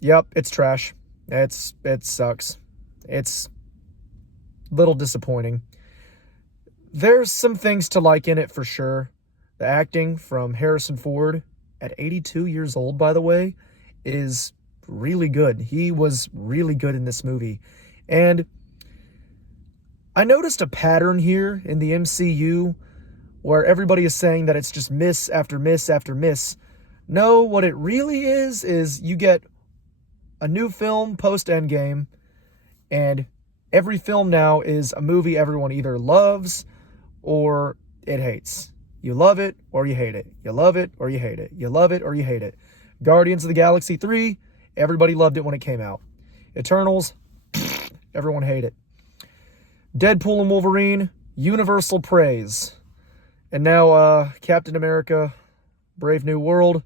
Yep, it's trash. It sucks. It's a little disappointing. There's some things to like in it for sure. The acting from Harrison Ford at 82 years old, by the way, is really good. He was really good in this movie. And I noticed a pattern here in the MCU where everybody is saying that it's just miss after miss after miss. No, what it really is you get a new film post Endgame, and every film now is a movie everyone either loves or it hates. You love it or you hate it. You love it or you hate it. You love it or you hate it. Guardians of the Galaxy 3, everybody loved it when it came out. Eternals, everyone hated it. Deadpool and Wolverine, universal praise. And now Captain America, Brave New World,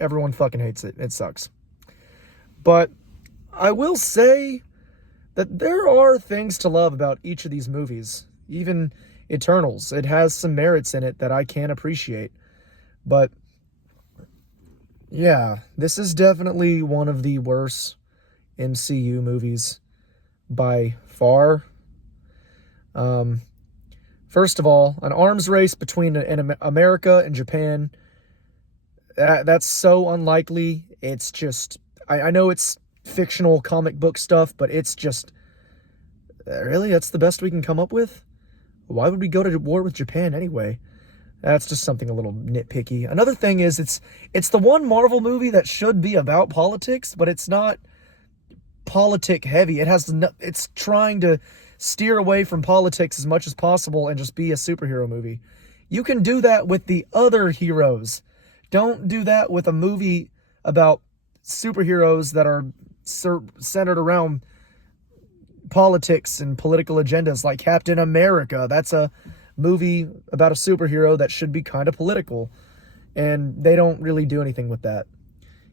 everyone fucking hates it. It sucks. But I will say that there are things to love about each of these movies. Even Eternals, it has some merits in it that I can appreciate. But yeah, this is definitely one of the worst MCU movies by far. First of all, an arms race between America and Japan, that's so unlikely. It's just, I know it's fictional comic book stuff, but it's just, really, that's the best we can come up with? Why would we go to war with Japan anyway? That's just something a little nitpicky. Another thing is, it's the one Marvel movie that should be about politics, but it's not politic heavy. It's trying to steer away from politics as much as possible and just be a superhero movie. You can do that with the other heroes. Don't do that with a movie about superheroes that are centered around politics and political agendas, like Captain America. That's a movie about a superhero that should be kind of political, and they don't really do anything with that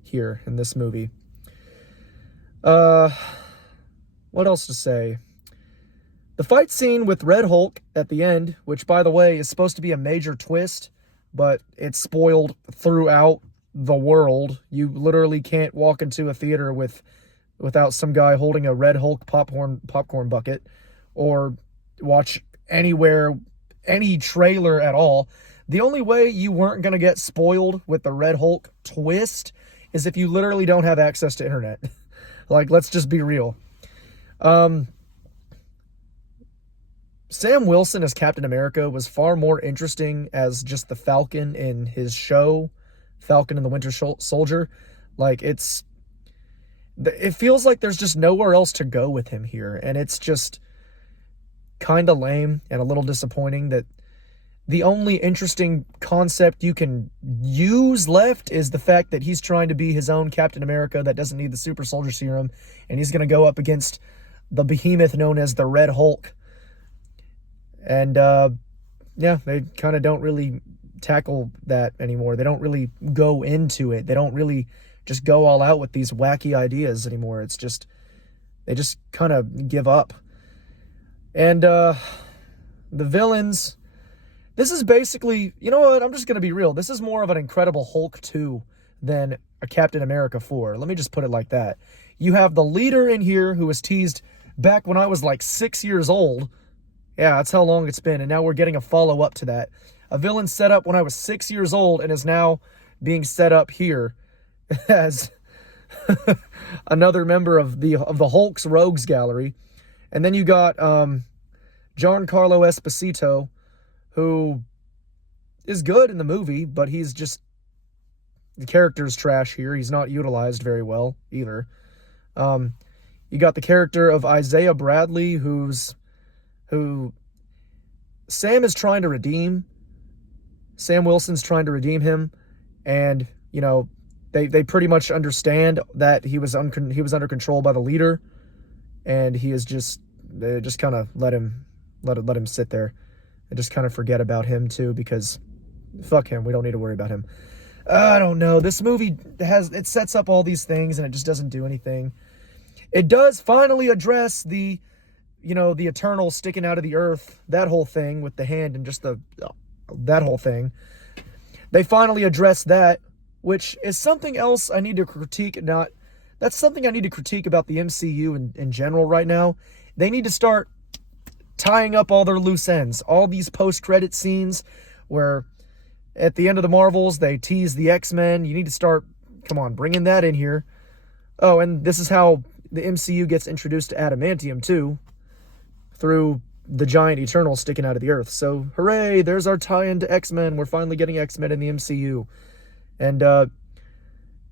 here in this movie. What else to say? The fight scene with Red Hulk at the end, which, by the way, is supposed to be a major twist, but it's spoiled throughout the world. You literally can't walk into a theater without some guy holding a Red Hulk popcorn bucket, or watch anywhere, any trailer at all. The only way you weren't going to get spoiled with the Red Hulk twist is if you literally don't have access to internet. Like, let's just be real. Sam Wilson as Captain America was far more interesting as just the Falcon in his show, Falcon and the Winter Soldier. Like, it feels like there's just nowhere else to go with him here, and it's just kind of lame and a little disappointing that the only interesting concept you can use left is the fact that he's trying to be his own Captain America that doesn't need the super soldier serum, and he's going to go up against the behemoth known as the Red Hulk. And yeah, they kind of don't really tackle that anymore. They don't really go into it. They don't really just go all out with these wacky ideas anymore. It's just, they just kind of give up. And the villains, this is basically, you know what, I'm just going to be real. This is more of an Incredible Hulk 2 than a Captain America 4. Let me just put it like that. You have the leader in here who was teased back when I was like 6 years old. Yeah, that's how long it's been, and now we're getting a follow-up to that. A villain set up when I was 6 years old and is now being set up here as another member of the Hulk's Rogues Gallery. And then you got Giancarlo Esposito, who is good in the movie, but he's just, the character's trash here. He's not utilized very well either. You got the character of Isaiah Bradley, who Sam is trying to redeem. Sam Wilson's trying to redeem him, and you know, they pretty much understand that he was under control by the leader, and they just kind of let him sit there and just kind of forget about him too, because fuck him, we don't need to worry about him. I don't know. This movie sets up all these things and it just doesn't do anything. It does finally address the eternal sticking out of the earth, that whole thing with the hand and just that whole thing. They finally addressed that which is something else I need to critique. That's something I need to critique about the MCU in general right now. They need to start tying up all their loose ends. All these post-credit scenes where at the end of the Marvels, they tease the X-Men. You need to start, come on, bringing that in here. Oh, and this is how the MCU gets introduced to adamantium, too, through the giant Eternal sticking out of the earth. So, hooray, there's our tie-in to X-Men. We're finally getting X-Men in the MCU. And,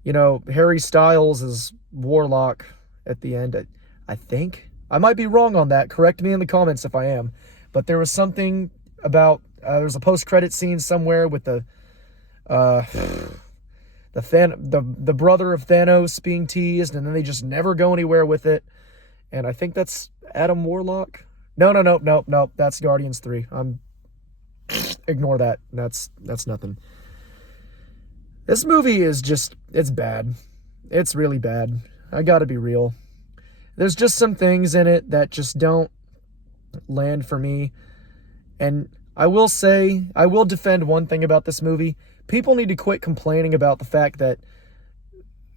you know, Harry Styles is Warlock at the end, I think. I might be wrong on that. Correct me in the comments if I am. But there was something about, there's a post-credit scene somewhere with the brother of Thanos being teased, and then they just never go anywhere with it. And I think that's Adam Warlock. No. That's Guardians 3. Ignore that. That's nothing. This movie is just, it's bad. It's really bad. I gotta be real. There's just some things in it that just don't land for me. And I will say, I will defend one thing about this movie. People need to quit complaining about the fact that,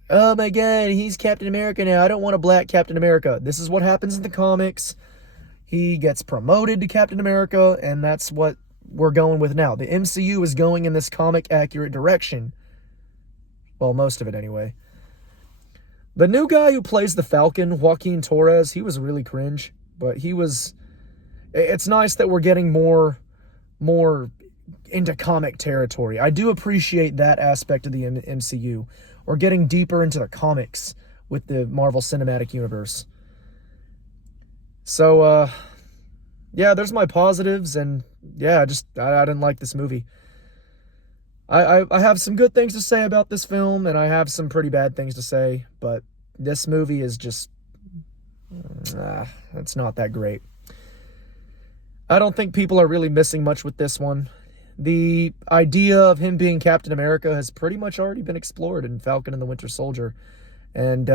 oh my God, he's Captain America now. I don't want a black Captain America. This is what happens in the comics. He gets promoted to Captain America, and that's what we're going with now. The MCU is going in this comic-accurate direction. Well, most of it anyway. The new guy who plays the Falcon, Joaquin Torres, he was really cringe. But he was... It's nice that we're getting more into comic territory. I do appreciate that aspect of the MCU. We're getting deeper into the comics with the Marvel Cinematic Universe. So, yeah, there's my positives, and yeah, I didn't like this movie. I have some good things to say about this film, and I have some pretty bad things to say, but this movie is just, it's not that great. I don't think people are really missing much with this one. The idea of him being Captain America has pretty much already been explored in Falcon and the Winter Soldier, and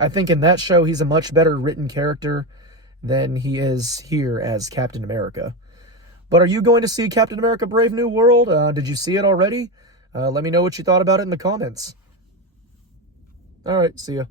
I think in that show he's a much better written character than he is here as Captain America. But are you going to see Captain America Brave New World? Did you see it already? Let me know what you thought about it in the comments. All right, see ya.